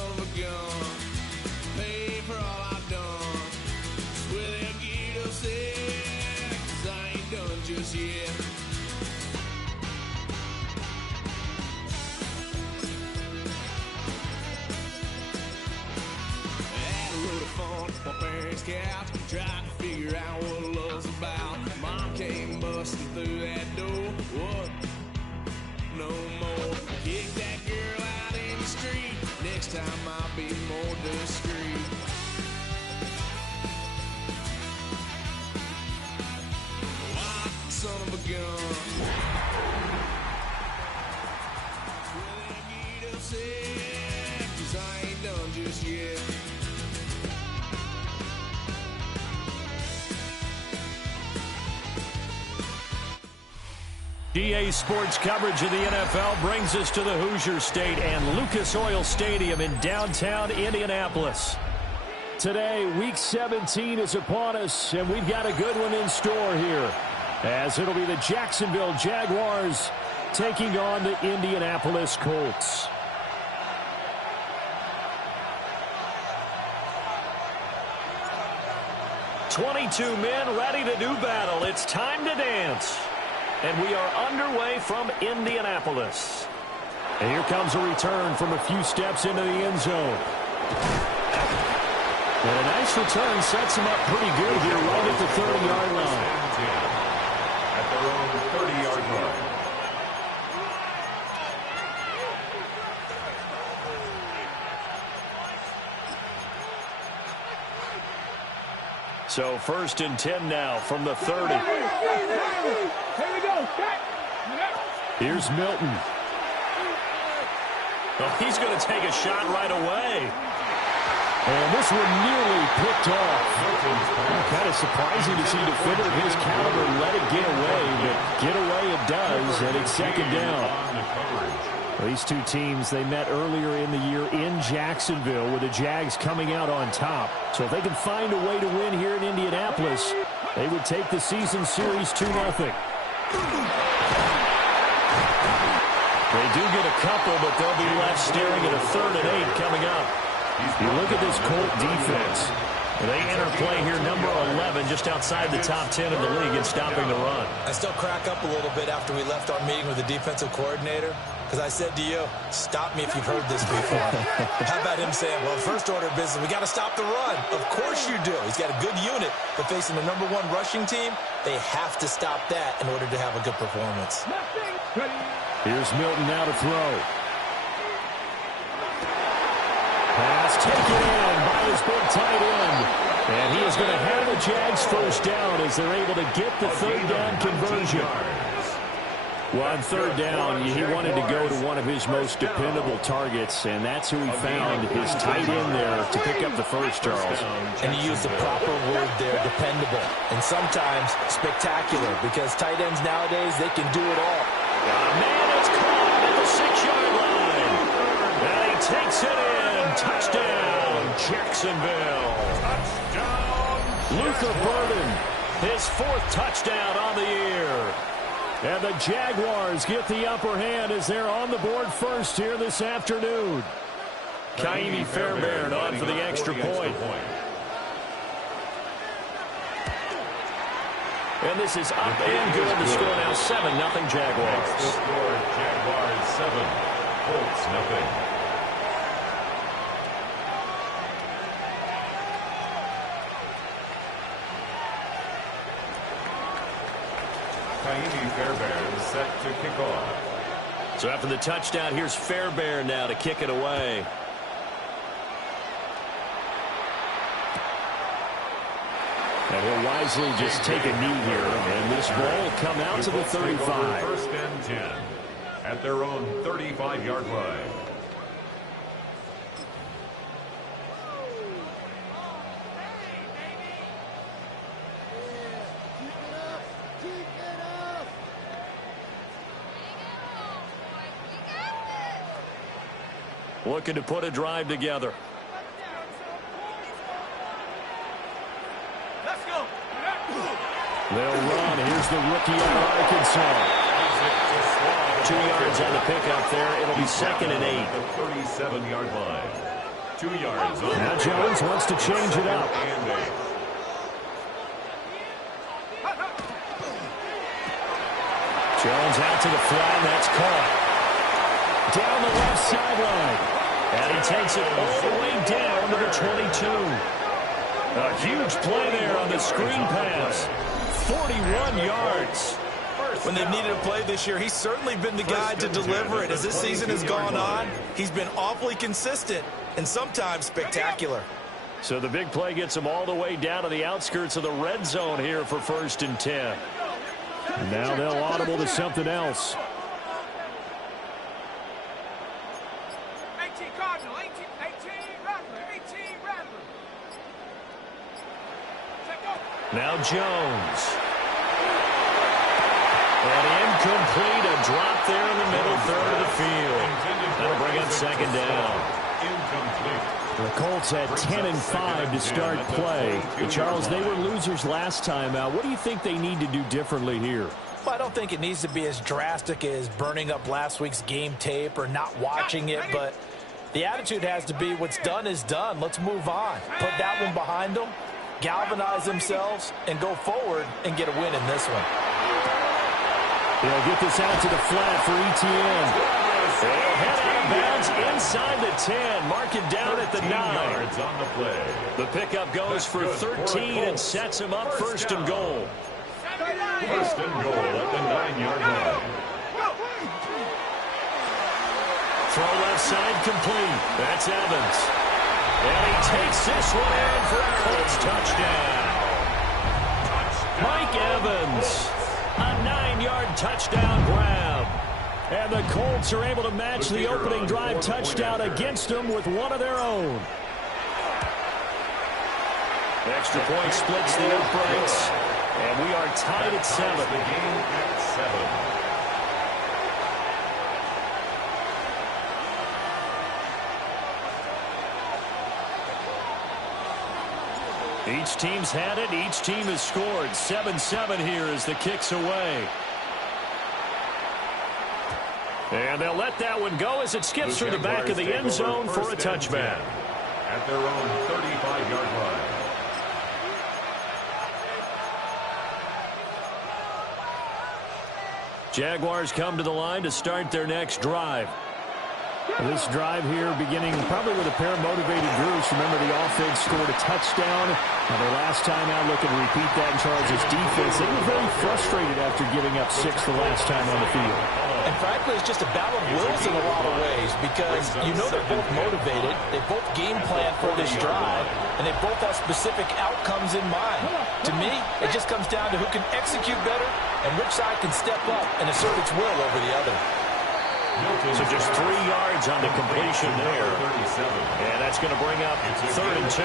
son of a gun. Pay for all I've done. Well, they'll get upset, 'cause I ain't done just yet. Had a load of fun on my parents' couch, trying to figure out what love's about. Mom came busting through that door. What? No more. Kick that girl out in the street. Next time I'll be more discreet. Wild son of a gun. Well, they get upset, 'cause I ain't done just yet. GA Sports coverage of the NFL brings us to the Hoosier State and Lucas Oil Stadium in downtown Indianapolis. Today, Week 17 is upon us, and we've got a good one in store here, as it'll be the Jacksonville Jaguars taking on the Indianapolis Colts. "22 men ready to do battle. It's time to dance." And we are underway from Indianapolis. And here comes a return from a few steps into the end zone. And a nice return sets him up pretty good here right at the 30-yard line. At their own 30-yard line. So 1st and 10 now from the 30. Here's Milton. Well, he's going to take a shot right away. And this one nearly picked off. Kind of surprising to see a defender of his caliber let it get away, but get away it does, and it's 2nd down. These two teams, they met earlier in the year in Jacksonville with the Jags coming out on top. So if they can find a way to win here in Indianapolis, they would take the season series 2-0. They do get a couple, but they'll be left staring at a 3rd and 8 coming up. You look at this Colt defense. They enter play here number 11, just outside the top 10 in the league in stopping the run. I still crack up a little bit after we left our meeting with the defensive coordinator, because I said to you, stop me if you've heard this before. How about him saying, well, first order of business, we got to stop the run. Of course you do. He's got a good unit, but facing the number 1 rushing team, they have to stop that in order to have a good performance. Here's Milton now to throw. Pass taken in by his big tight end. And he is going to have the Jags first down as they're able to get the 3rd down conversion. Well, on 3rd down, he wanted to go to one of his most dependable targets, and that's who he found, his tight end there, to pick up the first, Charles. And you use the proper word there, dependable, and sometimes spectacular, because tight ends nowadays, they can do it all. Man, it's caught at the 6-yard line. And he takes it in. Touchdown, Jacksonville. Touchdown, Luther Burden, his 4th touchdown on the year. And the Jaguars get the upper hand as they're on the board first here this afternoon. Kaimi Fairbairn on for the extra point. And this is up and good. The score now 7-0 Jaguars. Jaguars 7, Colts 0. Kaimi Fairbairn set to kick off. So after the touchdown, here's Fairbairn now to kick it away. And he'll wisely just take a knee here, and this ball will come out to the 35. 1st and 10 at their own 35-yard line. Looking to put a drive together. Let's go. They'll run. Here's the rookie out of Arkansas. 2 yards on the pickup there. It'll be 2nd and 8. The 37-yard line. 2 yards. Now Jones wants to change it up. Jones out to the flat, that's caught. Down the left sideline. And he takes it all the way down to the 22. A huge play there on the screen pass. 41 yards. When they've needed a play this year, he's certainly been the guy to deliver it. As this season has gone on, he's been awfully consistent and sometimes spectacular. So the big play gets him all the way down to the outskirts of the red zone here for 1st and 10. Now they'll audible to something else. 18 Cardinal, 18 Rattler, 18 Rattler. Now Jones. And incomplete, a drop there in the middle third of the field. That'll bring up 2nd down. Incomplete. The Colts had 10 and 5 to start play. But Charles, they were losers last time out. What do you think they need to do differently here? Well, I don't think it needs to be as drastic as burning up last week's game tape or not watching it, but the attitude has to be what's done is done. Let's move on. Put that one behind them, galvanize themselves, and go forward and get a win in this one. They'll get this out to the flat for Etienne. They'll head out of bounds inside the 10. Mark it down at the 9. Yards on the play. The pickup goes for 13 and sets him up 1st and goal. 1st and goal at the 9-yard line. Throw left side complete. That's Evans. And he takes this one in for a Colts touchdown. Mike Evans. A 9-yard touchdown grab. And the Colts are able to match the opening drive touchdown against them with one of their own. The extra point splits the uprights. And we are tied at 7. The game at 7. Each team's had it. Each team has scored. 7-7 here as the kick's away. And they'll let that one go as it skips through the back of the end zone for a touchback. At their own 35-yard line. Jaguars come to the line to start their next drive. This drive here beginning probably with a pair of motivated groups. Remember, the offense scored a touchdown. Their last time out looking to repeat that in Charles' defense. They were very frustrated after giving up 6 the last time on the field. And frankly, it's just a battle of wills in a lot of ways because you know they're both motivated. They both game plan for this drive, and they both have specific outcomes in mind. To me, it just comes down to who can execute better and which side can step up and assert its will over the other. So just 3 yards on the completion there. And that's going to bring up 3rd and 2.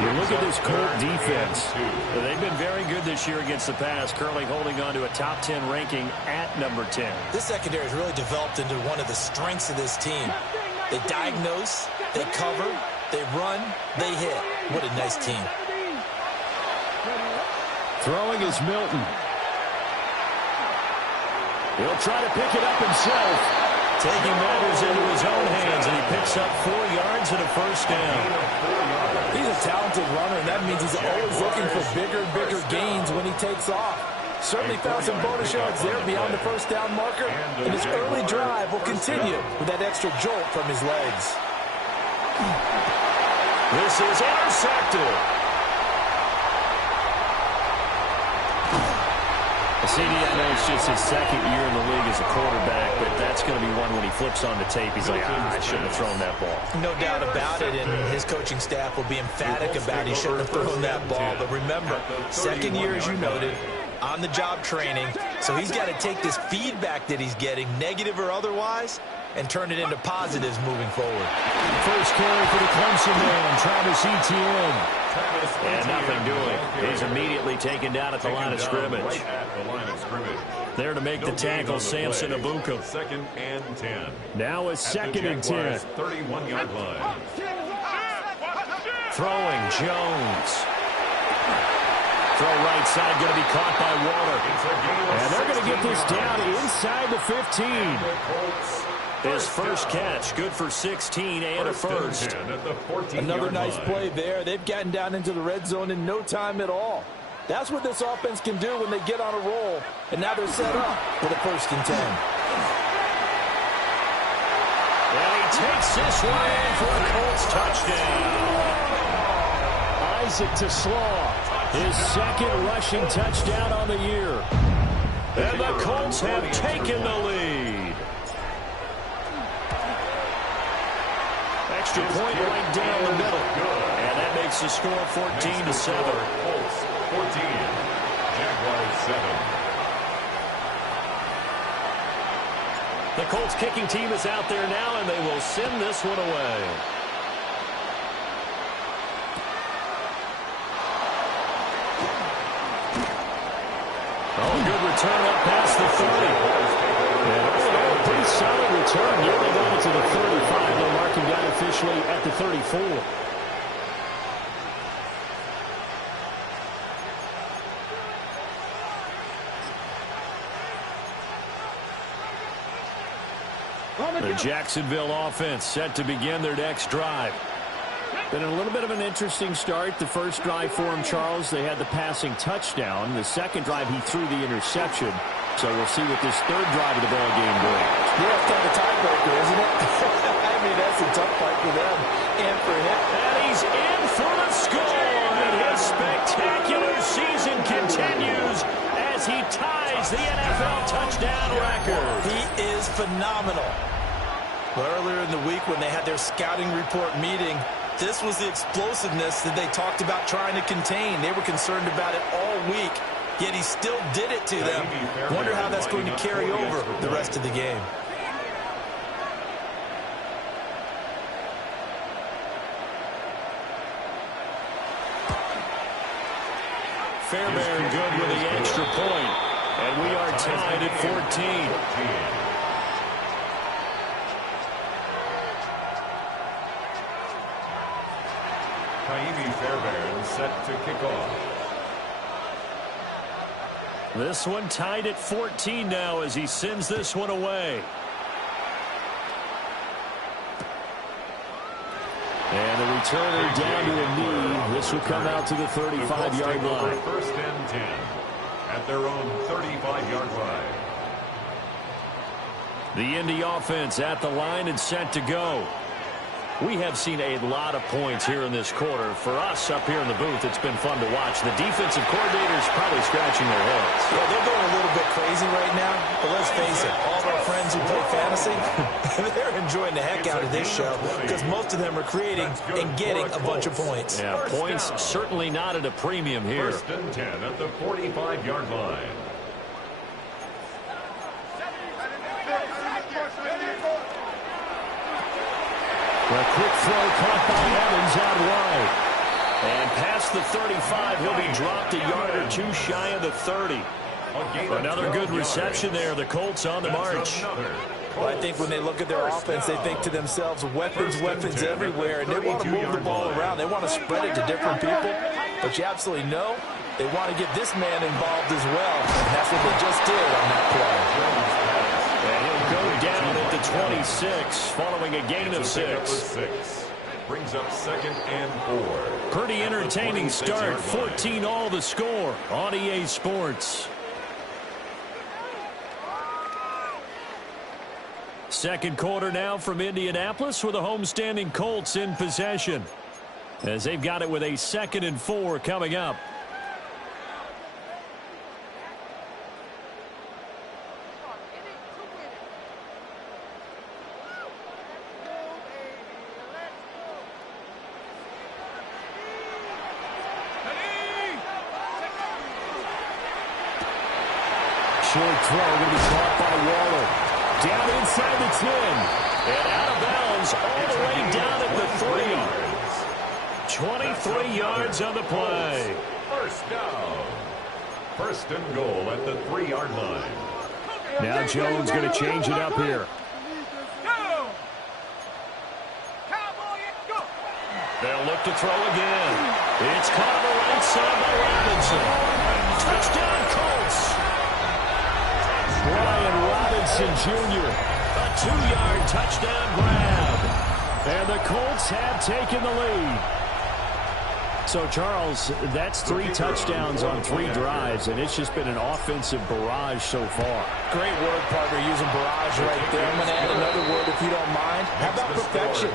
You look at this Colt defense. They've been very good this year against the pass, currently holding on to a top 10 ranking at number 10. This secondary has really developed into one of the strengths of this team. They diagnose, they cover, they run, they hit. What a nice team. Throwing is Milton. He'll try to pick it up himself. Taking matters into his own hands, and he picks up 4 yards and a 1st down. He's a talented runner, and that means he's always looking for bigger and bigger gains when he takes off. Certainly found some bonus yards there beyond the 1st down marker, and his early drive will continue with that extra jolt from his legs. This is intercepted. CD, I know it's just his 2nd year in the league as a quarterback, but that's going to be one when he flips on the tape. He's like, I shouldn't have thrown that ball. No doubt about it, and his coaching staff will be emphatic about he shouldn't have thrown that ball. But remember, 2nd year, as you noted, on-the-job training, so he's got to take this feedback that he's getting, negative or otherwise, and turn it into positives moving forward. First carry for the Clemson man, Travis Etienne. And nothing doing. He's immediately taken down at the line of scrimmage. There to make the tackle, Samson Abuka. 2nd and 10. Now a 2nd and 10. 31-yard line. Throwing, Jones. Throw right side, going to be caught by Waller. And they're going to get this down inside the 15. His first catch, good for 16 and a first. Another nice play there. They've gotten down into the red zone in no time at all. That's what this offense can do when they get on a roll. And now they're set up for the 1st and 10. And he takes this one in for a Colts touchdown. Isaac to Slaw, his 2nd rushing touchdown on the year. And the Colts have taken the lead. Extra point right down the middle. And that makes the score 14-7. Colts 14, Jaguars 7. The Colts kicking team is out there now, and they will send this one away. Oh, good return up past the 30. And a pretty solid return. Nearly got it to the 35. They'll mark him down officially at the 34. The Jacksonville offense set to begin their next drive. Been a little bit of an interesting start. The first drive for him, Charles, they had the passing touchdown. The second drive, he threw the interception. So we'll see what this 3rd drive of the ball game brings. Yeah, it's kind of a tiebreaker, isn't it? I mean, that's a tough fight for them and for him. And he's in for the score. And his spectacular season continues as he ties the NFL touchdown record. He is phenomenal. But earlier in the week when they had their scouting report meeting, this was the explosiveness that they talked about trying to contain. They were concerned about it all week, yet he still did it to them. Wonder how that's going to carry over the rest of the game. Fairbairn good with the extra point. And we are tied at 14. Fairbairn set to kick off. This one tied at 14 now as he sends this one away. And the returner down to a knee. This will come out to the 35-yard line. 1st and 10 at their own 35-yard line. The Indy offense at the line and set to go. We have seen a lot of points here in this quarter. For us up here in the booth, it's been fun to watch. The defensive coordinators probably scratching their heads. Yeah, they're going a little bit crazy right now. But let's face it, all of our friends who play fantasy, they're enjoying the heck out of this show because most of them are creating and getting a bunch of points. Yeah, points certainly not at a premium here. 1st and 10 at the 45-yard line. A quick throw caught by Evans out wide. And past the 35, he'll be dropped a yard or two shy of the 30. Another good reception there. The Colts on the march. Well, I think when they look at their offense, they think to themselves, weapons everywhere, and they want to move the ball around. They want to spread it to different people. But you absolutely know they want to get this man involved as well. And that's what they just did on that play. And he'll go down at the 26 following a gain of 6. Brings up 2nd and 4. Pretty entertaining start. 14 all the score on EA Sports. Second quarter now from Indianapolis with the homestanding Colts in possession as they've got it with a 2nd and 4 coming up. Short throw going to be caught by Waller. Down inside the 10. And out of bounds all the way down at the 3. 23 yards on the play. First down. 1st and goal at the 3-yard line. Now Jones going to change it up here. They'll look to throw again. It's caught on the right side by Robinson. Touchdown Colts. Brian Robinson Jr. A 2-yard touchdown grab. And the Colts have taken the lead. So, Charles, that's 3 touchdowns on 3 drives, and it's just been an offensive barrage so far. Great word, partner, using barrage right there. I'm going to add another word if you don't mind. How about perfection?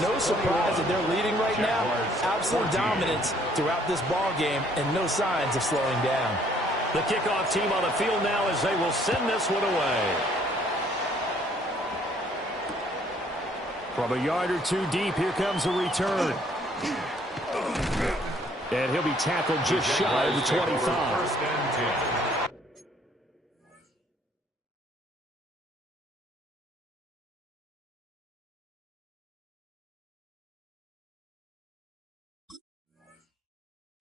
No surprise that they're leading right now. Absolute dominance throughout this ball game and no signs of slowing down. The kickoff team on the field now as they will send this one away. From a yard or 2 deep, here comes a return. And he'll be tackled just shy of the 25. First and 10.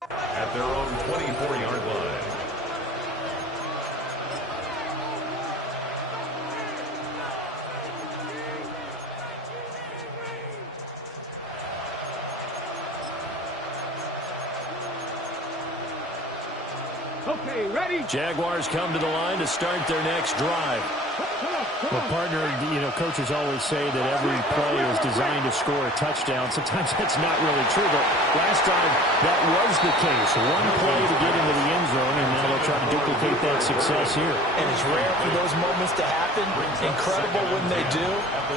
At their own 24-yard line. Okay, ready? Jaguars come to the line to start their next drive. Well, partner, coaches always say that every play is designed to score a touchdown. Sometimes that's not really true, but last time that was the case. One play to get into the end zone, and now they'll try to duplicate that success here. And it's rare for those moments to happen. Incredible when they do.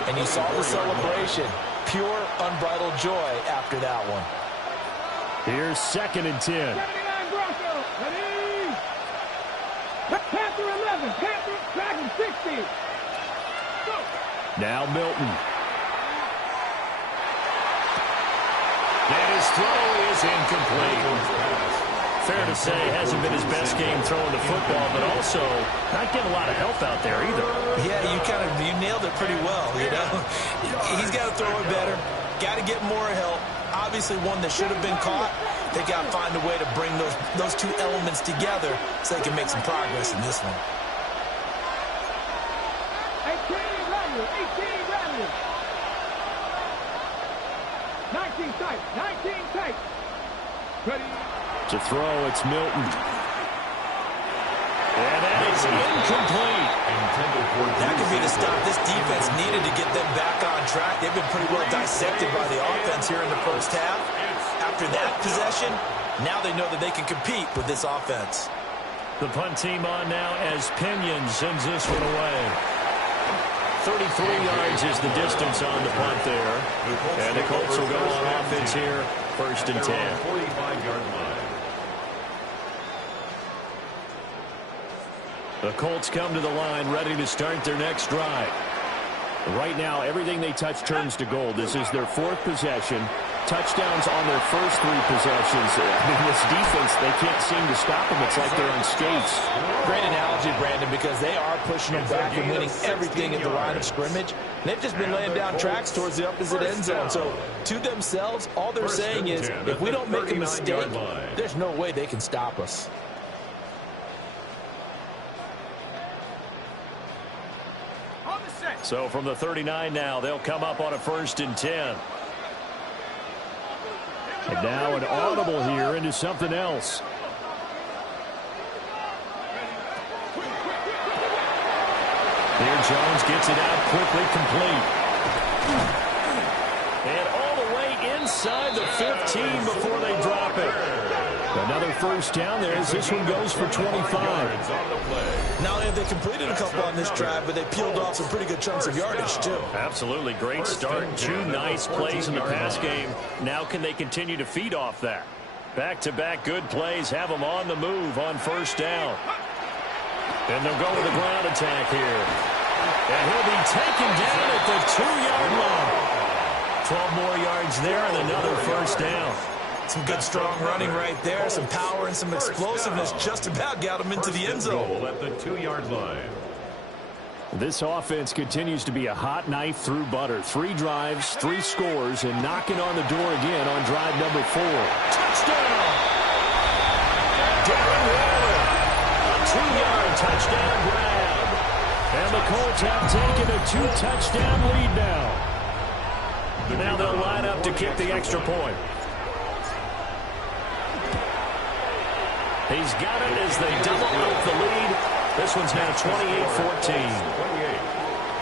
And you saw the celebration. Pure, unbridled joy after that one. Here's 2nd and 10. Panther 11, Panther, Dragon 60. Go. Now Milton. And his throw is incomplete. Fair to say, hasn't been his best game throwing the football, but also not getting a lot of help out there either. Yeah, you nailed it pretty well, He's got to throw it better. Got to get more help. Obviously one that should have been caught. They got to find a way to bring those 2 elements together so they can make some progress in this one. 18 ready. 19 tight. 19 tight. Ready. To throw, it's Milton. And that is incomplete. That could be the stop this defense needed to get them back on track. They've been pretty well dissected by the offense here in the first half. After that possession, now they know that they can compete with this offense. The punt team on now as Pinion sends this one away. 33 yards is the distance on the punt there. And the Colts will go on offense here, 1st and 10. 45-yard line. The Colts come to the line ready to start their next drive. Right now, everything they touch turns to gold. This is their 4th possession. Touchdowns on their first 3 possessions. I mean, this defense, they can't seem to stop them. It's like they're on skates. Great analogy, Brandon, because they are pushing them back and winning everything at the line of scrimmage. They've just been laying down tracks towards the opposite end zone. So, to themselves, all they're saying is, if we don't make a mistake, there's no way they can stop us. So from the 39 now, they'll come up on a 1st and 10. And now an audible here into something else. Here Jones gets it out quickly, complete. And all the way inside the 15 before they drop it. Another 1st down there as this one goes for 25. Not only have they completed a couple on this drive, but they peeled off some pretty good chunks of yardage, too. Absolutely. Great start. 2 nice plays in the pass game. Now can they continue to feed off that? Back-to-back good plays have them on the move on 1st down. And they'll go with a ground attack here. And he'll be taken down at the 2-yard line. 12 more yards there and another 1st down. Some good, strong running right there. Some power and some explosiveness just about got him into the end zone. At the 2-yard line. This offense continues to be a hot knife through butter. 3 drives, 3 scores, and knocking on the door again on drive number 4. Touchdown! Darren Waller, a 2-yard touchdown grab. And the Colts have taken a 2-touchdown lead now. Now they'll line up to kick the extra point. He's got it as they double up the lead. This one's now 28-14. 28.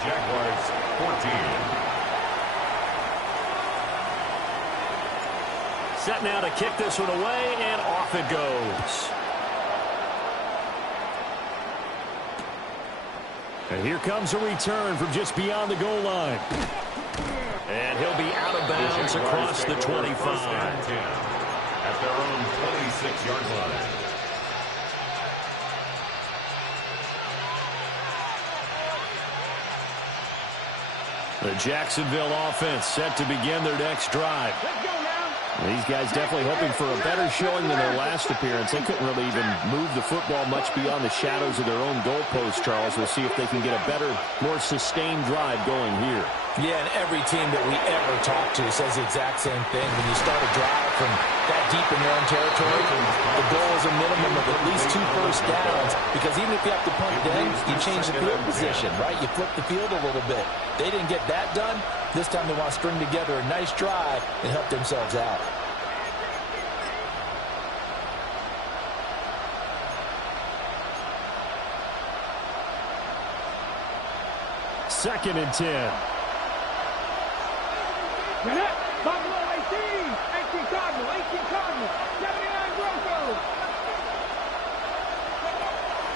Jaguars 14. Set now to kick this one away, and off it goes. And here comes a return from just beyond the goal line. And he'll be out of bounds across the 25. At their own 26-yard line. The Jacksonville offense set to begin their next drive. These guys definitely hoping for a better showing than their last appearance. They couldn't really even move the football much beyond the shadows of their own goalpost, Charles. We'll see if they can get a better, more sustained drive going here. Yeah, and every team that we ever talk to says the exact same thing. When you start a drive from that deep in your own territory, the goal is a minimum of at least 2 first downs, because even if you have to punt then, you change the field position, right? You flip the field a little bit. They didn't get that done. This time they want to string together a nice drive and help themselves out. Second and 10. Buffalo 18 Cardinal, 79 Broncos.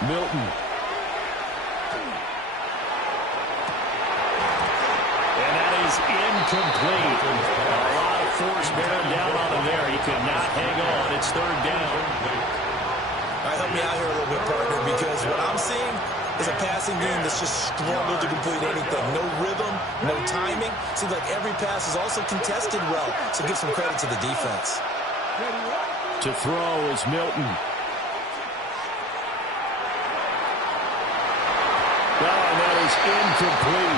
Milton. And that is incomplete. A lot of force bearing down on him there. He could not hang on. It's third down. All right, help me out here a little bit, partner, because what I'm seeing is a passing game that's just struggled to complete anything. No rhythm, no timing. Seems like every pass is also contested well, so give some credit to the defense. To throw is Milton. Oh, and that is incomplete.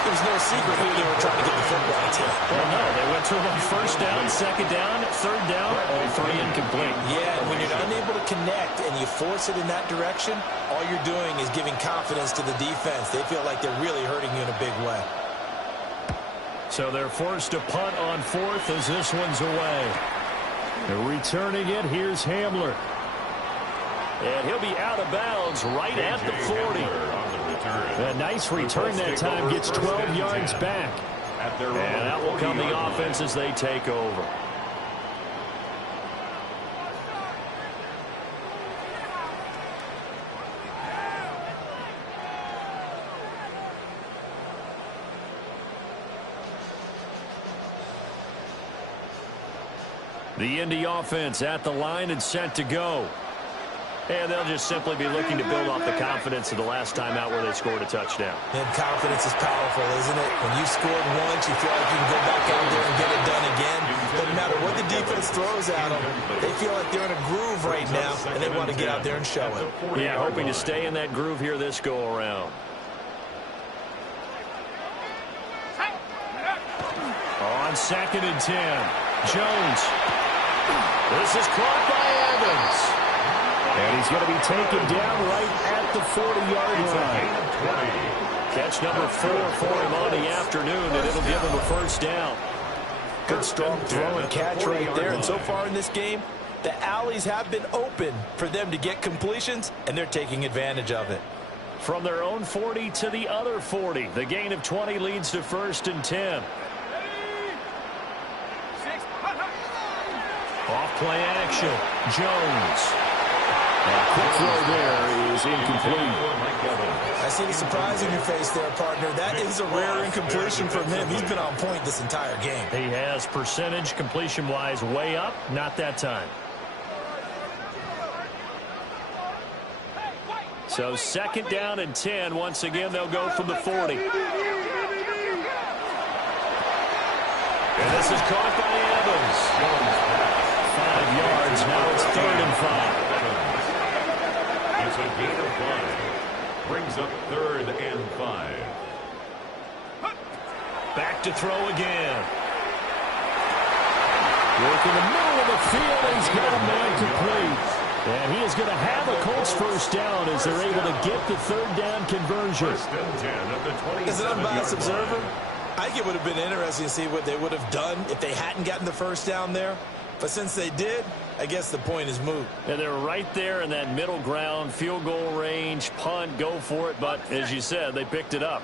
There was no secret who they were trying to get the football to. Well, no, they went to him on first down, second down, third down, all 3 incomplete. Yeah, and when you're unable to connect and you force it in that direction, all you're doing is giving confidence to the defense. They feel like they're really hurting you in a big way. So they're forced to punt on fourth as this one's away. They're returning it. Here's Hamler. And he'll be out of bounds right at the 40. A nice return that time, gets 12 yards back. And that will come the offense as they take over. The Indy offense at the line and set to go. And they'll just simply be looking to build off the confidence of the last time out where they scored a touchdown. And confidence is powerful, isn't it? When you scored once, you feel like you can go back out there and get it done again. Doesn't matter what the defense throws at them. They feel like they're in a groove right now, and they want to get out there and show it. Yeah, hoping to stay in that groove here this go-around. On second and 10, Jones. This is caught by Evans. And he's going to be taken down right at the 40-yard line. Catch number 4 for him on the afternoon, and it'll give him a first down. Good strong throw and catch right there. And so far in this game, the alleys have been open for them to get completions, and they're taking advantage of it. From their own 40 to the other 40. The gain of 20 leads to first and 10. Off play action. Jones. And a quick throw there is incomplete. I see the surprise in your face there, partner. That is a rare incompletion from him. He's been on point this entire game. He has percentage completion-wise way up. Not that time. So second down and 10. Once again, they'll go from the 40. And this is caught by Evans. 5 yards. Now it's 3rd and 5. It's a gain of 5. Brings up 3rd and 5. Back to throw again. Work in the middle of the field, and he's got a man complete. And he is going to have a Colts first down as they're able to get the 3rd down conversion. As an unbiased observer, I think it would have been interesting to see what they would have done if they hadn't gotten the first down there. But since they did, I guess the point is moot. And they're right there in that middle ground, field goal range, punt, go for it. But as you said, they picked it up.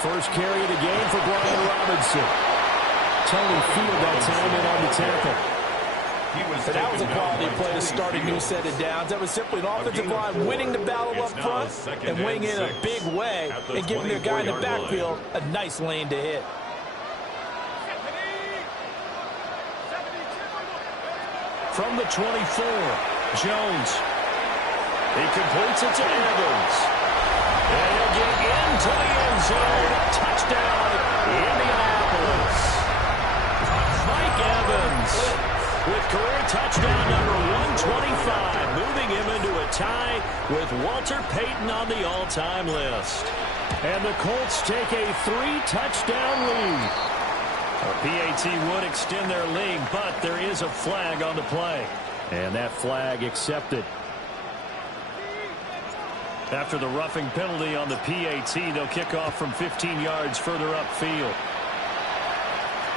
First carry of the game for Brian Robinson. Tony Field that time in on the tackle. That was a quality play to start a new set of downs. That was simply an offensive line winning the battle up front and winning it in a big way and giving their guy in the backfield a nice lane to hit. From the 24, Jones. He completes it to Evans. And he'll get into the end zone. Touchdown, Indianapolis. Mike Evans with career touchdown number 125, moving him into a tie with Walter Payton on the all-time list. And the Colts take a 3-touchdown lead. A PAT would extend their lead, but there is a flag on the play. And that flag accepted. After the roughing penalty on the PAT, they'll kick off from 15 yards further upfield.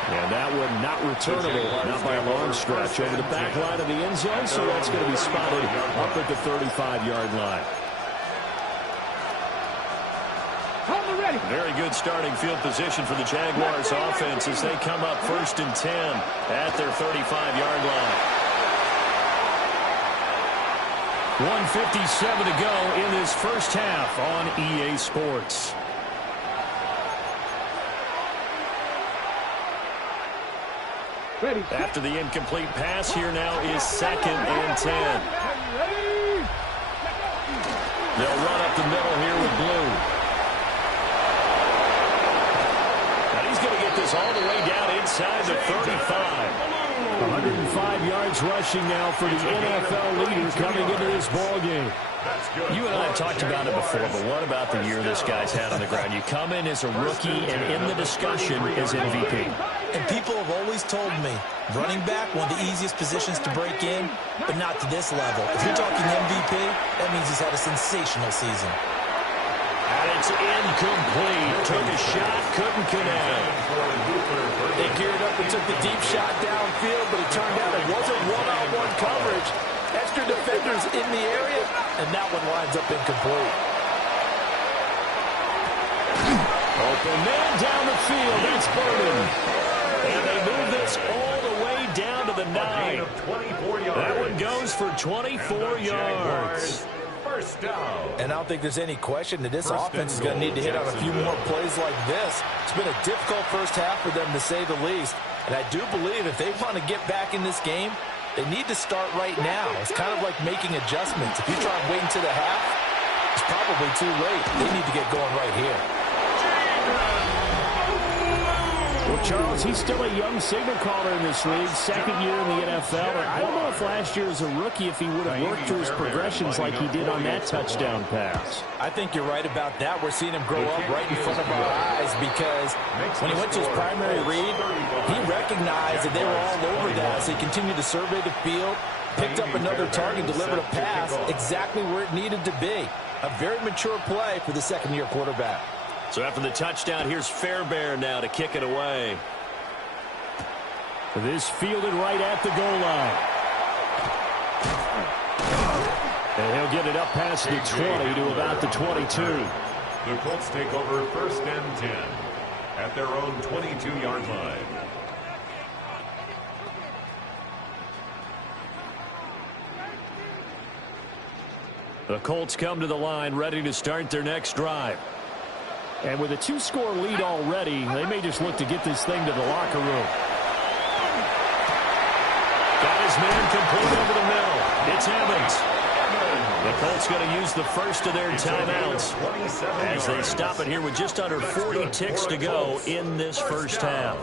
And that one not returnable, not by a long stretch, over the back line of the end zone, so that's going to be spotted up at the 35-yard line. Very good starting field position for the Jaguars offense as they come up 1st and 10 at their 35-yard line. 1:57 to go in this first half on EA Sports. After the incomplete pass, here now is 2nd and 10. They'll run up the middle here with Blue. And he's going to get this all the way down inside the 35. 105 yards rushing now for the NFL leader coming into this ball game. You and I have talked about it before, but what about the year this guy's had on the ground? You come in as a rookie and in the discussion as MVP. And people have always told me, running back, one of the easiest positions to break in, but not to this level. If you're talking MVP, that means he's had a sensational season. And it's incomplete. Took a shot, couldn't connect. They geared up and took the deep shot downfield, but it turned out it wasn't one-on-one coverage. Extra defenders in the area, and that one lines up incomplete. Open man down the field. That's Burden. And they move this all the way down to the 9. That one goes for 24 yards. First down. And I don't think there's any question that this offense is going to need to hit on a few more plays like this. It's been a difficult first half for them, to say the least. And I do believe if they want to get back in this game, they need to start right now. It's kind of like making adjustments. If you try and wait until the half, it's probably too late. They need to get going right here. Well, Charles, he's still a young signal caller in this league, 2nd year in the NFL. And I don't know if last year as a rookie, if he would have worked through his progressions like he did on that touchdown pass. I think you're right about that. We're seeing him grow up right in front of our eyes because when he went to his primary read, he recognized that they were all over that. So he continued to survey the field, picked up another target, delivered a pass exactly where it needed to be. A very mature play for the 2nd-year quarterback. So after the touchdown, here's Fairbairn now to kick it away. This fielded right at the goal line. And he'll get it up past the 20 to about the 22. The Colts take over 1st and 10 at their own 22-yard line. The Colts come to the line ready to start their next drive. And with a 2-score lead already, they may just look to get this thing to the locker room. Got his man complete over the middle. It's Evans. The Colts going to use the first of their timeouts as they stop it here with just under 40 ticks to go in this first half.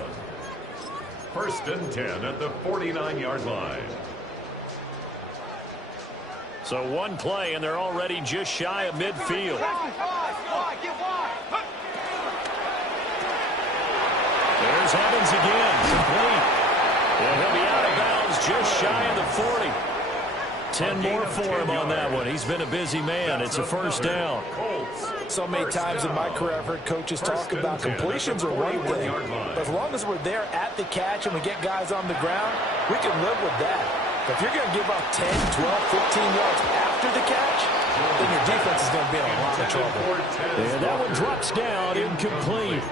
1st and 10 at the 49-yard line. So one play, and they're already just shy of midfield. There's Evans again, complete. And he'll be out of bounds just shy of the 40. 10 more for him on that one. He's been a busy man. It's a first down. So many times in my career, I've heard coaches talk about completions are one thing. But as long as we're there at the catch and we get guys on the ground, we can live with that. But if you're going to give up 10, 12, 15 yards after the catch, then your defense is going to be in a lot of trouble. Yeah, that one drops down, incomplete.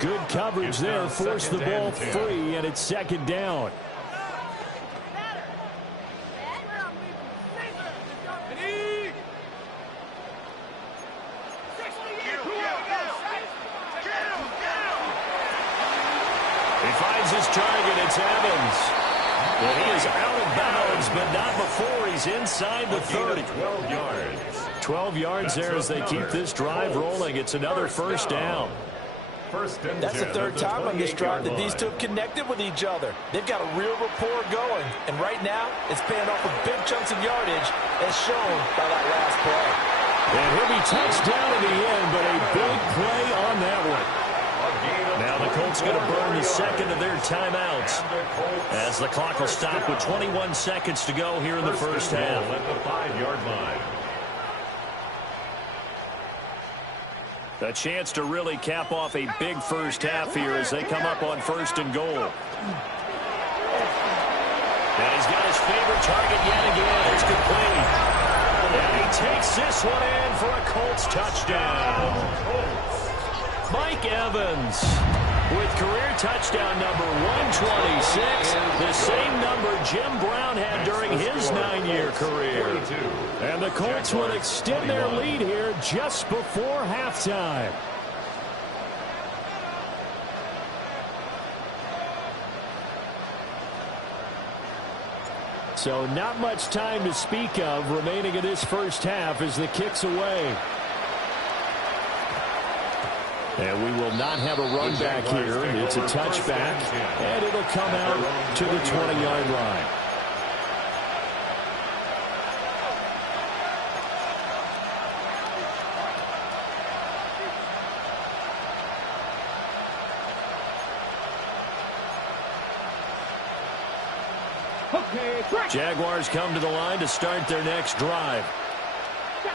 Good coverage there, forced the ball free, and it's second down. He finds his target, it's Evans. Well, he is out of bounds, but not before he's inside the 30. 12 yards. 12 yards there as they keep this drive rolling. It's another first down. That's the third time on this drive that these two have connected with each other. They've got a real rapport going, and right now it's paying off with big chunks of yardage as shown by that last play. And he'll be touched down in the end, but a big play on that one. Now the Colts going to burn the second of their timeouts as the clock will stop with 21 seconds to go here in the first half. At the 5-yard line. A chance to really cap off a big first half here as they come up on first and goal. And he's got his favorite target yet again. It's complete. And he takes this one in for a Colts touchdown. Mike Evans with career touchdown number 126, the same number Jim Brown had during his 9-year career. And the Colts will extend their lead here just before halftime. So not much time to speak of remaining in this first half as the kick's away. And we will not have a run back here. It's a touchback, and it'll come out to the 20-yard line. Jaguars come to the line to start their next drive.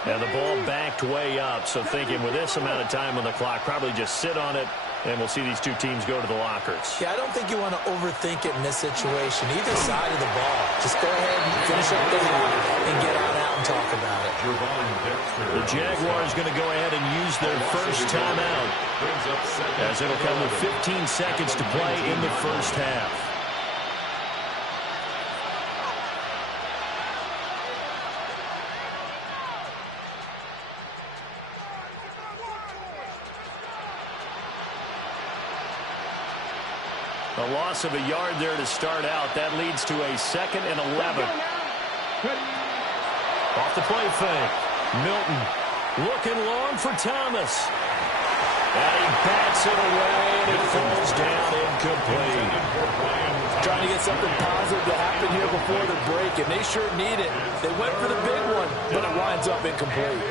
And the ball backed way up, so thinking with this amount of time on the clock, probably just sit on it, and we'll see these two teams go to the lockers. Yeah, I don't think you want to overthink it in this situation. Either side of the ball. Just go ahead and finish up the line and get on out and talk about it. The Jaguars going to go ahead and use their first timeout as it'll come with 15 seconds to play in the first half. A loss of a yard there to start out. That leads to a 2nd and 11. Off the play fake. Milton looking long for Thomas. And he bats it away, and it falls down incomplete. Trying to get something positive to happen here before the break, and they sure need it. They went for the big one, but it winds up incomplete.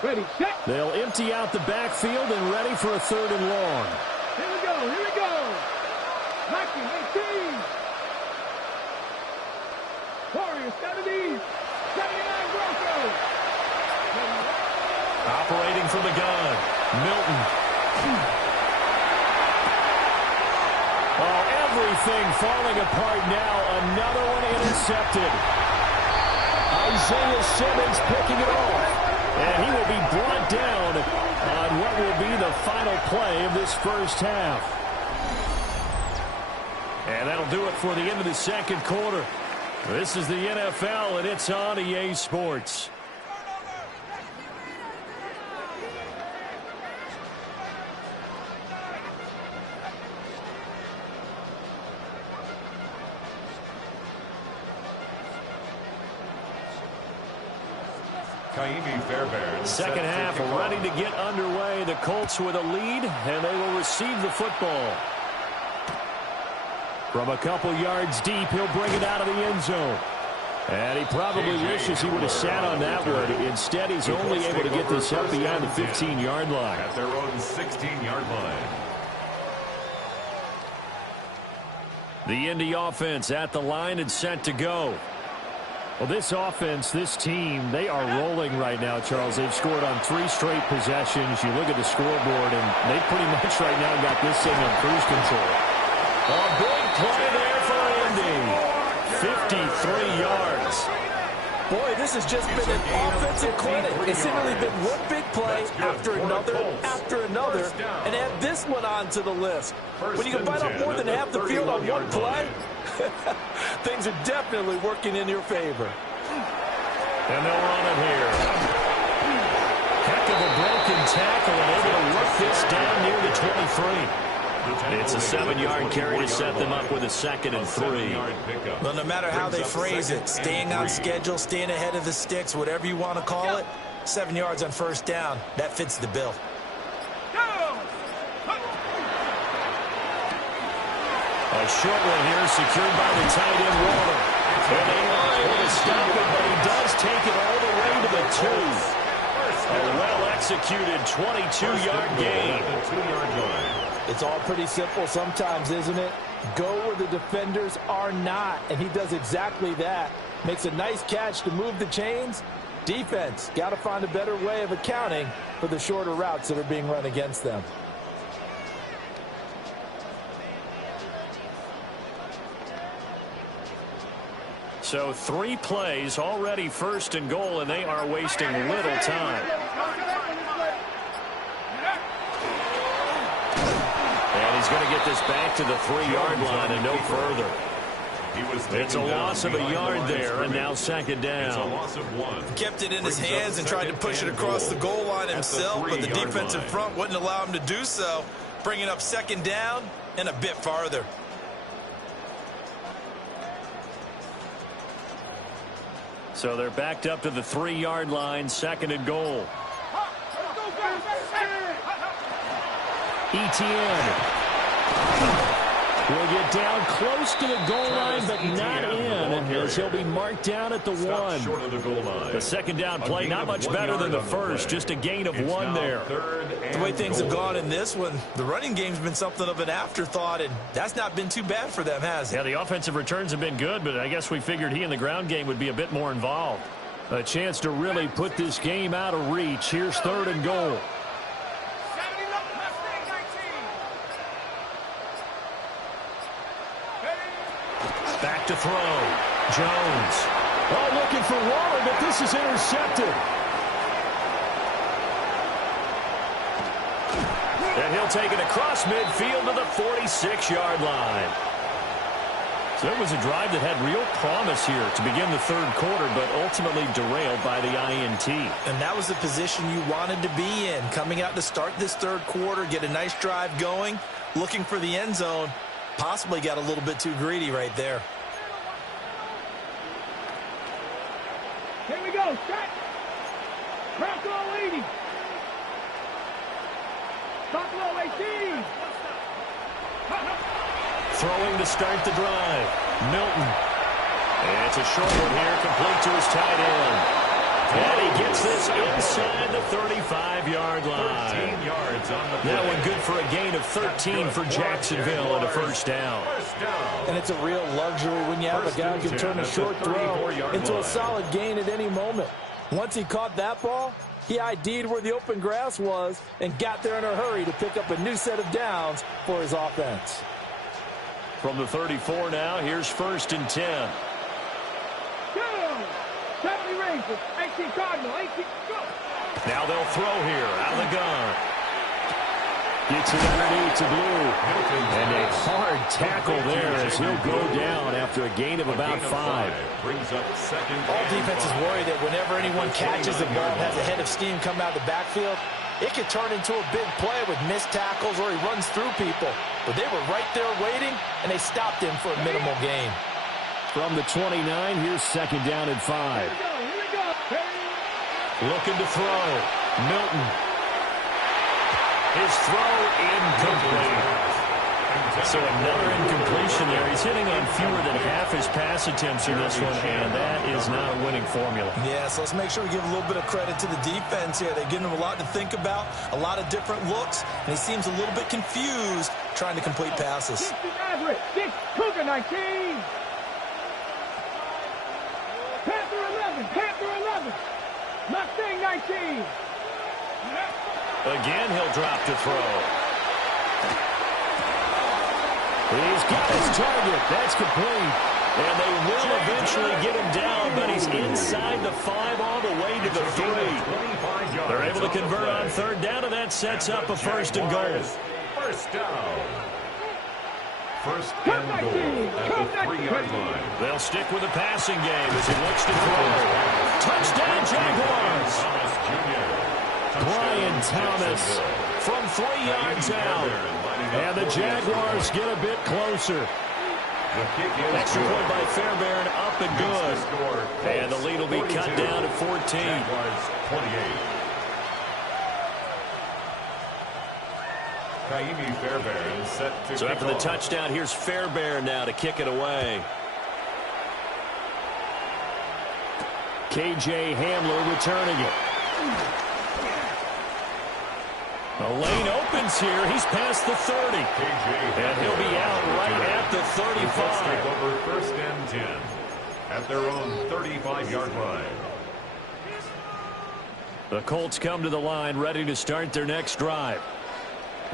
Ready, set. They'll empty out the backfield and ready for a 3rd and long. Here we go, here we go. 19, 18. Warriors, 70, 79 Broncos. Operating from the gun, Milton. Oh, everything falling apart now. Another one intercepted. Isaiah Simmons picking it off. And he will be brought down on what will be the final play of this first half. And that'll do it for the end of the second quarter. This is the NFL, and it's on EA Sports. Second half ready to get underway. The Colts with a lead, and they will receive the football. From a couple yards deep, he'll bring it out of the end zone. And he probably wishes he would have sat on that one. Instead, he's only able to get this up beyond the 15-yard line. At their own 16-yard line. The Indy offense at the line and set to go. Well, this offense, this team, they are rolling right now, Charles. They've scored on 3 straight possessions. You look at the scoreboard, and they pretty much right now got this thing on cruise control. A big play there for Indy. 53 yards. Boy, this has just been an offensive clinic. It's seemingly been one big play after another, and add this one onto the list. When you can bite off more than half the field on one play, things are definitely working in your favor. And they'll run it here. Heck of a broken tackle and able to work this down near the 23. It's a 7-yard carry to set them up with a 2nd and 3. Well, no matter how they phrase it, staying on schedule, staying ahead of the sticks, whatever you want to call it, 7 yards on first down, that fits the bill. A short one here secured by the tight end Waller. And they line to stop it, but he does take it all the way to the 2. A well-executed 22-yard gain. It's all pretty simple sometimes, isn't it? Go where the defenders are not, and he does exactly that. Makes a nice catch to move the chains. Defense, got to find a better way of accounting for the shorter routes that are being run against them. So 3 plays, already 1st and goal, and they are wasting little time. And he's going to get this back to the 3-yard line and no further. It's a loss of a yard there, and now 2nd down. Kept it in his hands and tried to push it across the goal line himself, but the defensive front wouldn't allow him to do so, bringing up 2nd down and a bit farther. So they're backed up to the 3-yard line, 2nd and goal. Etienne will get down close to the goal line, but not in, as he'll be marked down at the 1. The 2nd down play, not much better than the first, just a gain of 1 there. The way things have gone in this one, the running game's been something of an afterthought, and that's not been too bad for them, has it? Yeah, the offensive returns have been good, but I guess we figured he in the ground game would be a bit more involved. A chance to really put this game out of reach. Here's 3rd and goal. Back to throw. Jones. Oh, looking for Waller, but this is intercepted. And he'll take it across midfield to the 46-yard line. So it was a drive that had real promise here to begin the 3rd quarter, but ultimately derailed by the INT. And that was the position you wanted to be in, coming out to start this 3rd quarter, get a nice drive going, looking for the end zone. Possibly got a little bit too greedy right there. Here we go, set. Bronco 80. Buffalo 18. Throwing to start the drive. Milton. And it's a short one here, complete to his tight end. And he gets this inside the 35-yard line. 13 yards on the play. That one good for a gain of 13 for Jacksonville and a 1st down. And it's a real luxury when you have a guy who can turn a short throw into a solid gain at any moment. Once he caught that ball, he ID'd where the open grass was and got there in a hurry to pick up a new set of downs for his offense. From the 34 now, here's 1st and 10. 70 Rangers, 18 Cardinal, 18, go! Now they'll throw here out of the gun. Gets it underneath to Blue. And a hard tackle there as he'll go down after a gain of about 5. All defenses worry that whenever anyone catches the ball and has a head of steam come out of the backfield, it could turn into a big play with missed tackles or he runs through people. But they were right there waiting, and they stopped him for a minimal gain. From the 29, here's 2nd down and 5. Here we go. Looking to throw. Milton. His throw incomplete. So another incompletion there. He's hitting on fewer than half his pass attempts in this one, and that is not a winning formula. Yeah, so let's make sure we give a little bit of credit to the defense here. They've given him a lot to think about, a lot of different looks, and he seems a little bit confused trying to complete passes. 6 Everett, 6 Cougar 19. Panther 11, Panther 11. Mustang 19. Again, he'll drop to throw. He's got his target. That's complete. And they will eventually eventually get him down, but he's inside the 5 all the way to the 3. They're able to convert on third down, and that sets up a first and goal. First down. First and goal at the 3-yard line. They'll stick with the passing game as he looks to throw. Touchdown, Jaguars! Brian Thomas from 3 yards out. And the Jaguars get a bit closer. Extra point by Fairbairn, up and good. And the lead will be cut down to 14. Jaguars 28. Kaimi Fairbairn set to So after the touchdown, here's Fairbairn now to kick it away. K.J. Hamler returning it. The lane opens here. He's past the 30. And he'll be out right at the 35. Take over first and 10 at their own 35-yard line. The Colts come to the line ready to start their next drive.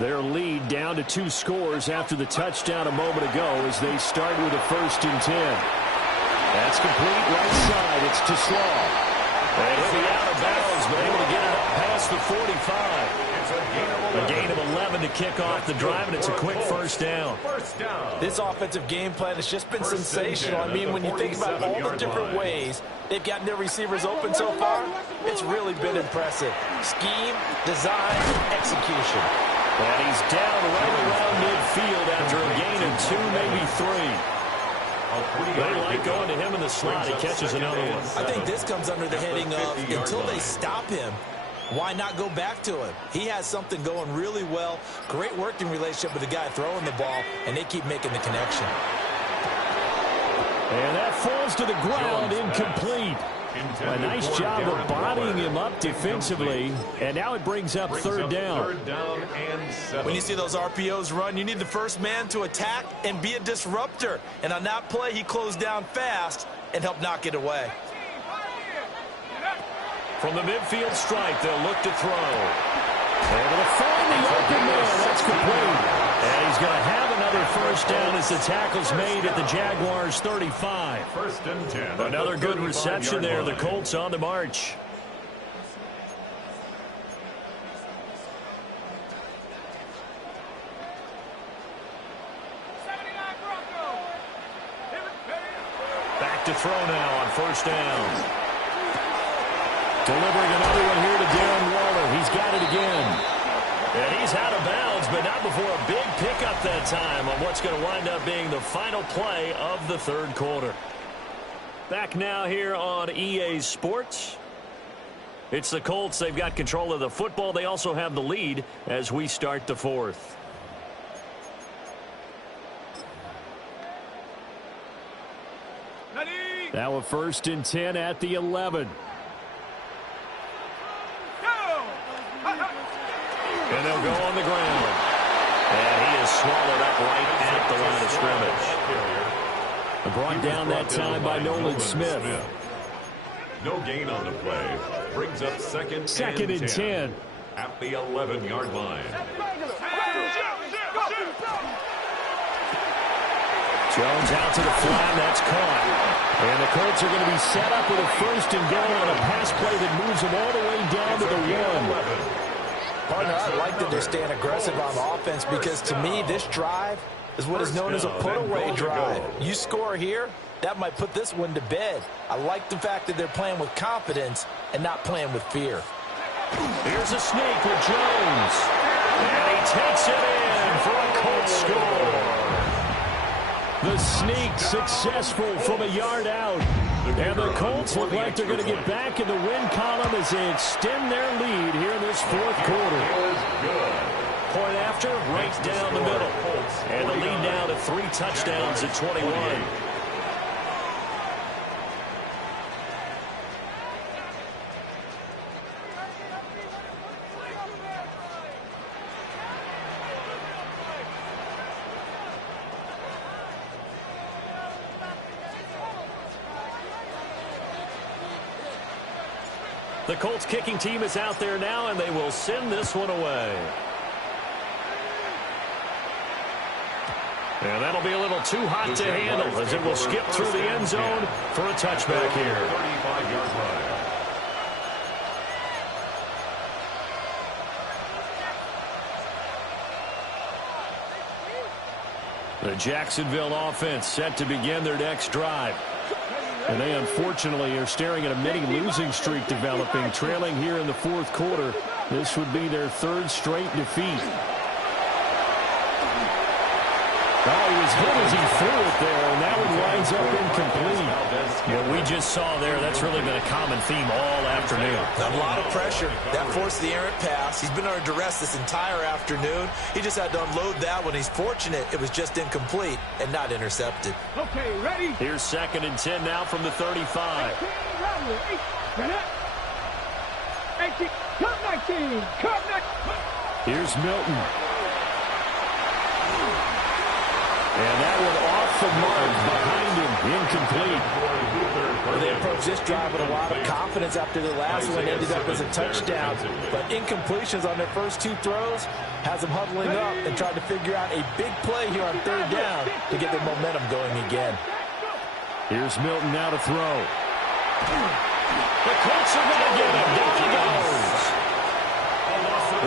Their lead down to 2 scores after the touchdown a moment ago as they start with a first and 10. That's complete right side. It's to Slaw. And he'll be out of bounds, but able to get it up past the 45. A gain of 11 to kick off the drive, and it's a quick first down. This offensive game plan has just been sensational. I mean, when you think about all the different ways they've gotten their receivers open so far, it's really been impressive. Scheme, design, execution. And he's down right around midfield after a gain of 2, maybe 3. They like going to him in the slot. He catches another one. I think this comes under the heading of until they stop him, why not go back to him? He has something going really well. Great working relationship with the guy throwing the ball, and they keep making the connection. And that falls to the ground, incomplete. A nice job of bodying him up defensively, and now it brings up third down. When you see those RPOs run, you need the first man to attack and be a disruptor. And on that play, he closed down fast and helped knock it away. From the midfield stripe, they'll look to throw. Able to find the open man. That's complete. And he's going to have another first down as the tackle's made at the Jaguars' 35. First and 10. Another good reception there. The Colts on the march. Back to throw now on first down. Delivering another one here to Darren Waller. He's got it again. And he's out of bounds, but not before a big pickup that time on what's going to wind up being the final play of the third quarter. Back now here on EA Sports. It's the Colts. They've got control of the football. They also have the lead as we start the fourth. Now a first and 10 at the 11. And they'll go on the ground. And he is swallowed up right at the line of scrimmage. Brought down that time by Nolan Smith. No gain on the play. Brings up second and 10. At the 11-yard line. Jones out to the flat. That's caught. And the Colts are going to be set up with a first and goal on a pass play that moves them all the way down to the 1. Partner, I like that they're staying aggressive on offense because, to me, this drive is what is known as a put-away drive. You score here, that might put this one to bed. I like the fact that they're playing with confidence and not playing with fear. Here's a sneak with Jones. And he takes it in for a Colts score. The sneak successful from a yard out. And the Colts look like they're going to get back in the win column as they extend their lead here in this fourth quarter. Point after, right down the middle. And the lead now to 3 touchdowns at 21. The Colts kicking team is out there now, and they will send this one away. And that'll be a little too hot to handle as it will skip through the end zone for a touchback here. 35-yard line. The Jacksonville offense set to begin their next drive. And they unfortunately are staring at a mini losing streak developing, trailing here in the fourth quarter. This would be their third straight defeat. Oh, he was hit as he threw it there, and that one winds up incomplete. What we just saw there, that's really been a common theme all afternoon. A lot of pressure. That forced the errant pass. He's been under duress this entire afternoon. He just had to unload that one. He's fortunate it was just incomplete and not intercepted. Okay, ready? Here's 2nd and 10 now from the 35. 18, cut 19, cut 19. Here's Milton. And that one off the mark behind him, incomplete. Well, they approached this drive with a lot of confidence after the last one ended up as a touchdown. But incompletions on their first two throws has them huddling up and trying to figure out a big play here on 3rd down to get their momentum going again. Here's Milton now to throw. The Colts are going to get him. Down he goes.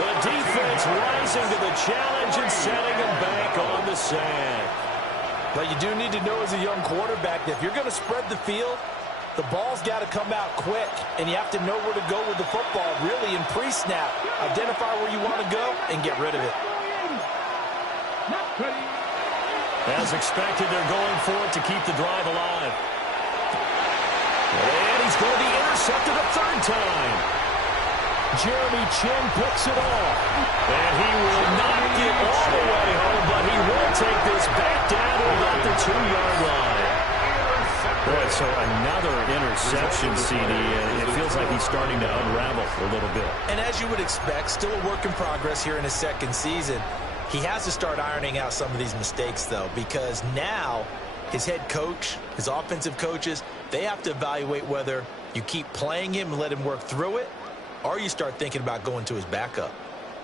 The defense rising to the challenge and setting him back on the sack. But you do need to know as a young quarterback that if you're going to spread the field, the ball's got to come out quick, and you have to know where to go with the football really in pre-snap. Identify where you want to go and get rid of it. As expected, they're going for it to keep the drive alive. And he's going to be intercepted a 3rd time. Jeremy Chin picks it off. And he will not get all the way home, but he will take this back down to about the 2-yard line. Boy, so another interception, CD. It feels like he's starting to unravel a little bit. And as you would expect, still a work in progress here in his 2nd season. He has to start ironing out some of these mistakes, though, because now his head coach, his offensive coaches, they have to evaluate whether you keep playing him and let him work through it, or you start thinking about going to his backup.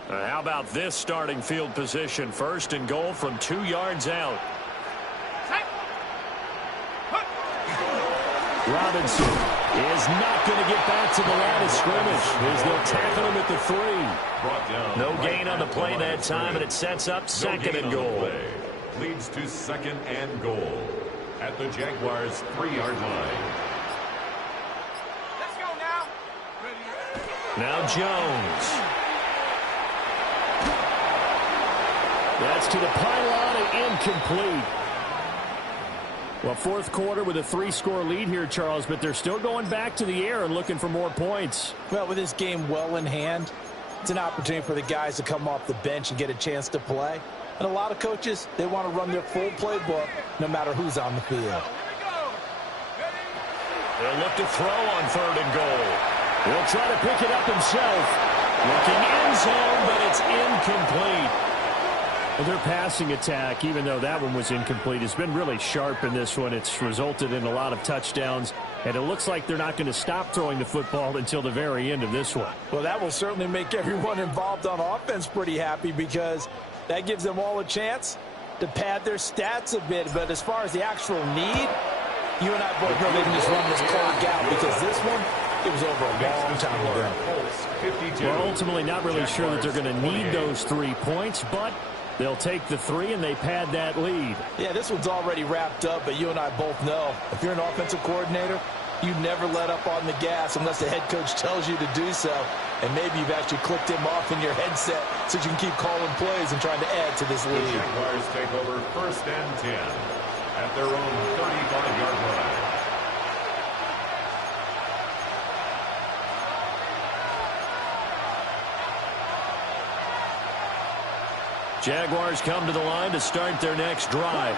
How about this starting field position? 1st and goal from 2 yards out. Robinson is not going to get back to the line of scrimmage as they'll tackle him at the 3. No gain on the play that time, and it sets up 2nd and goal. Leads to 2nd and goal at the Jaguars' 3-yard line. Now Jones. That's to the pylon and incomplete. Well, 4th quarter with a 3-score lead here, Charles, but they're still going back to the air and looking for more points. Well, with this game well in hand, it's an opportunity for the guys to come off the bench and get a chance to play. And a lot of coaches, they want to run their full playbook no matter who's on the field. They'll look to throw on 3rd and goal. He'll try to pick it up himself. Looking end zone, but it's incomplete. Well, their passing attack, even though that one was incomplete, has been really sharp in this one. It's resulted in a lot of touchdowns, and it looks like they're not going to stop throwing the football until the very end of this one. Well, that will certainly make everyone involved on offense pretty happy because that gives them all a chance to pad their stats a bit. But as far as the actual need, you and I both know they can just run this clock out because this one, it was over a long time ago. We're ultimately not really sure that they're going to need those 3 points, but they'll take the 3 and they pad that lead. Yeah, this one's already wrapped up, but you and I both know if you're an offensive coordinator, you never let up on the gas unless the head coach tells you to do so. And maybe you've actually clicked him off in your headset so you can keep calling plays and trying to add to this lead. The Jaguars take over 1st and 10 at their own 35-yard line. Jaguars come to the line to start their next drive.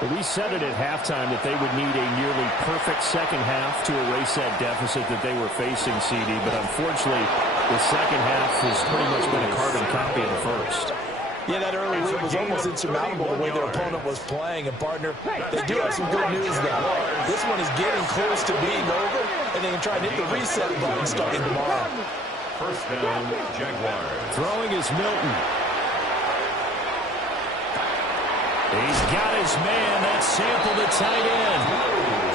Well, we said it at halftime that they would need a nearly perfect second half to erase that deficit that they were facing, CD. But unfortunately, the second half has pretty much been a carbon copy of the first. Yeah, that early lead was almost insurmountable the way their opponent was playing. And, partner, they do have some good news now. This one is getting close to being over, and they can try and hit the reset button starting tomorrow. 1st down, Jaguars. Throwing is Milton. He's got his man. That's Sample the tight end.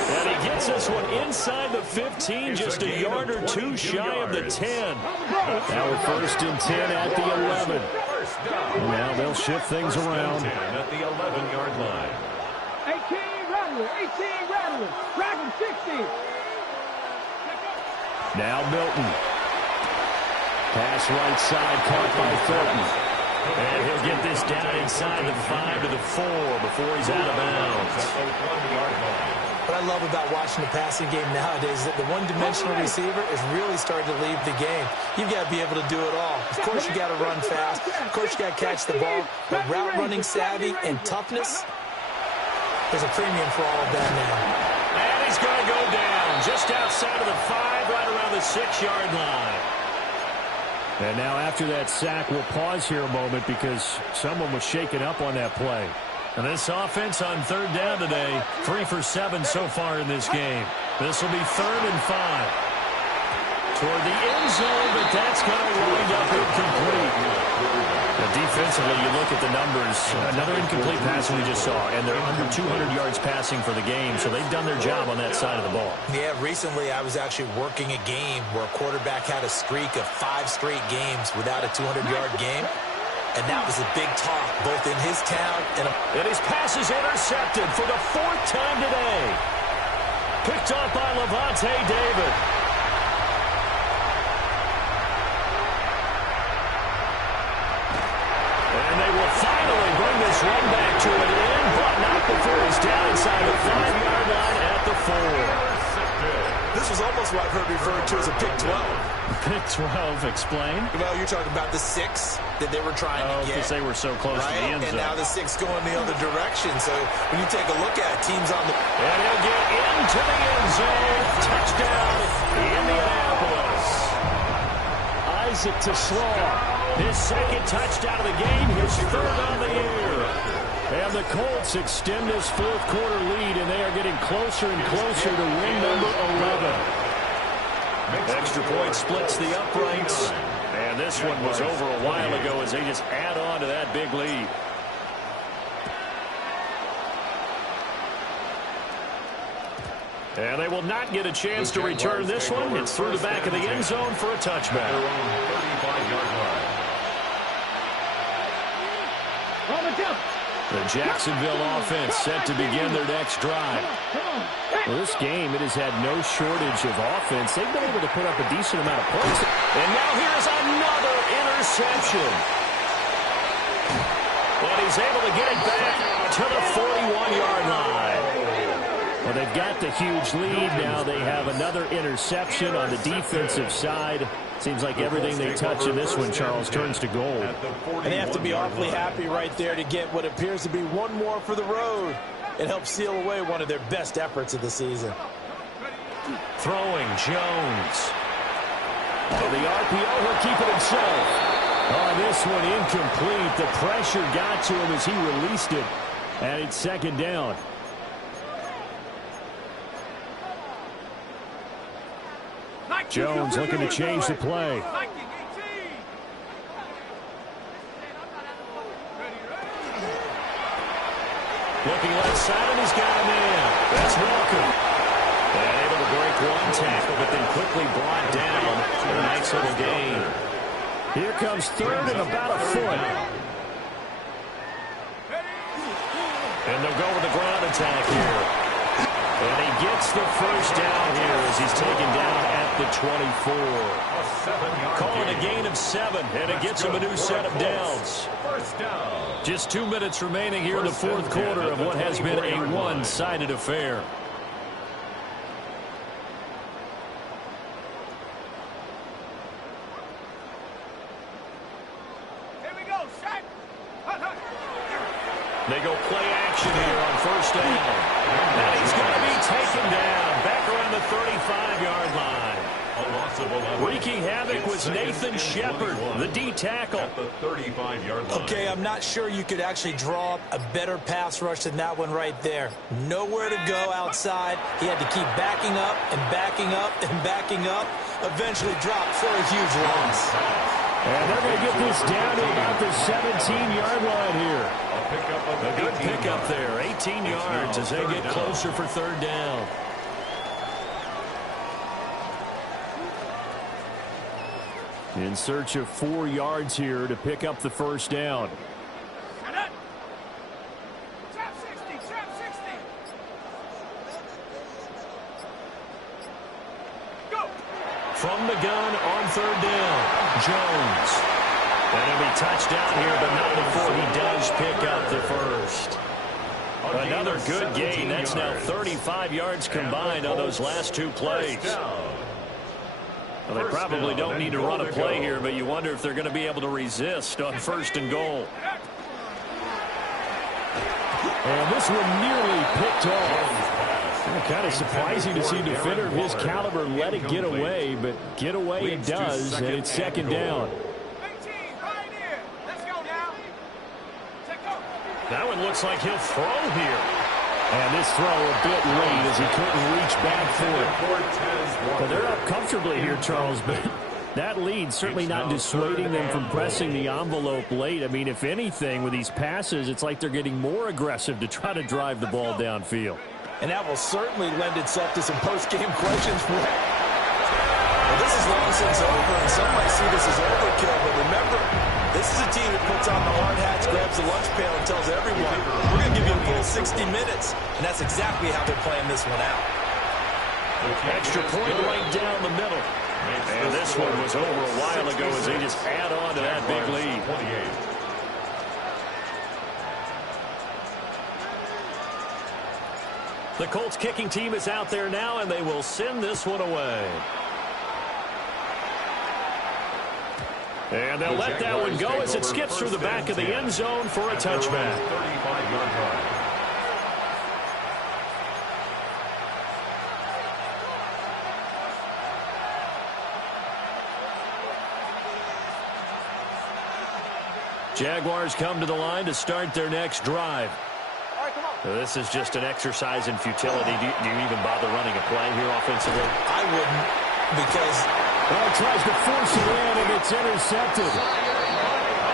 And he gets this one inside the 15, just a yard or two shy of the 10. Now we're 1st and 10 at the 11. Now they'll shift things around. At the 11-yard line. 18 Rattler, 18 Rattler, Dragon 60. Now Milton. Pass right side, caught by Thornton. And he'll get this down inside the 5 to the 4 before he's out of bounds. What I love about watching the passing game nowadays is that the one-dimensional receiver is really starting to leave the game. You've got to be able to do it all. Of course, you got to run fast. Of course, you got to catch the ball. But route running savvy and toughness, there's a premium for all of that now. And he's going to go down just outside of the 5, right around the 6-yard line. And now after that sack, we'll pause here a moment because someone was shaken up on that play. And this offense on 3rd down today, 3 for 7 so far in this game. This will be 3rd and 5. Toward the end zone, but that's going to wind up incomplete. Now defensively, you look at the numbers. Another incomplete pass we just saw, and they're under 200 yards passing for the game, so they've done their job on that side of the ball. Yeah, recently I was actually working a game where a quarterback had a streak of 5 straight games without a 200-yard game. And that was a big talk, both in his town and... And his pass is intercepted for the 4th time today. Picked off by Levante David. And they will finally bring this one back to an end, but not before he's down inside the 5-yard line at the 4. This was almost what I've heard referred to as a pick 12. Pick 12, explain. Well, you're talking about the 6 that they were trying to get. Because they were so close to the end zone. And now the 6 going the other direction. So when you take a look at it, teams on the... And he'll get into the end zone. Touchdown, Indianapolis. Isaac to Slaw. His 2nd touchdown of the game, his 3rd on the year. And the Colts extend this 4th quarter lead, and they are getting closer and closer to win number 11. Extra point splits the uprights, and this one was over a while ago as they just add on to that big lead. And they will not get a chance to return this one. It's through the back of the end zone for a touchback. The Jacksonville offense set to begin their next drive. Well, this game, it has had no shortage of offense. They've been able to put up a decent amount of points. And now here's another interception. And he's able to get it back to the 41-yard line. Well, they've got the huge lead now. They have another interception on the defensive side. Seems like everything they touch in this one, Charles, turns to gold. And they have to be awfully happy right there to get what appears to be one more for the road. It helps seal away one of their best efforts of the season. Throwing Jones. So the RPO will keep it himself. Oh, this one incomplete. The pressure got to him as he released it. And it's 2nd down. Jones looking to change the play. Looking left side, and he's got a man. That's Welcome. And able to break one tackle, but then quickly brought down. A nice little gain. Here comes 3rd and about a foot. And they'll go with the ground attack here. And he gets the 1st down here as he's taken down at the 24. Calling a gain of 7, and it gets him a new set of downs. Just 2 minutes remaining here in the 4th quarter of what has been a one-sided affair. Here we go, set. They go play action here on 1st down. And he's going to be taken down back around the 35-yard line. Wreaking havoc was Nathan Shepard, the D tackle. At the 35-yard line. Okay, I'm not sure you could actually draw up a better pass rush than that one right there. Nowhere to go outside. He had to keep backing up and backing up and backing up. Eventually dropped for a huge loss. And they're going to get this down to about the 17-yard line here. A good pickup there, 18 yards as they get closer for third down. In search of 4 yards here to pick up the first down. From the gun on third down, Jones. And it'll be touchdown here, but not before he does pick up the first. Another good gain. That's now 35 yards combined on those last 2 plays. Well, they probably don't need to run a play here, but you wonder if they're going to be able to resist on first and goal. And this one nearly picked off. Kind of surprising to see a defender of his caliber let it get away, but get away it does, and it's second down. That one looks like he'll throw here. And this throw a bit late as he couldn't reach back for it. Well, they're up comfortably here, Charles, but that lead certainly not dissuading them from pressing the envelope late. I mean, if anything, with these passes, it's like they're getting more aggressive to try to drive the ball downfield. And that will certainly lend itself to some post-game questions for him. Well, this is long since over, and some might see this as overkill, but remember, this is a team that puts on the hard hats, grabs the lunch pail, and tells everyone, we're going to give you a full 60 minutes. And that's exactly how they're playing this one out. Extra point right down the middle. And this one was over a while ago as they just add on to that big lead. The Colts kicking team is out there now, and they will send this one away. And they'll let that one go as it skips through the back of the end zone for a touchback. 35-yard line. Jaguars come to the line to start their next drive. This is just an exercise in futility. Do you even bother running a play here offensively? I wouldn't, because... Well, he tries to force it in, and it's intercepted.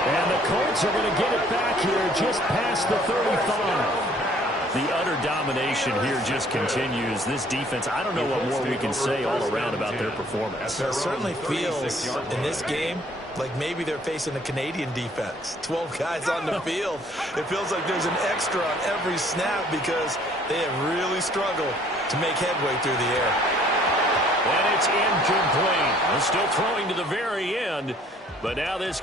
And the Colts are going to get it back here just past the 35. The utter domination here just continues. This defense, I don't know what more we can say all around about their performance. It certainly feels in this game like maybe they're facing a Canadian defense. 12 guys on the field. It feels like there's an extra on every snap because they have really struggled to make headway through the air. And it's incomplete. They're still throwing to the very end, but now this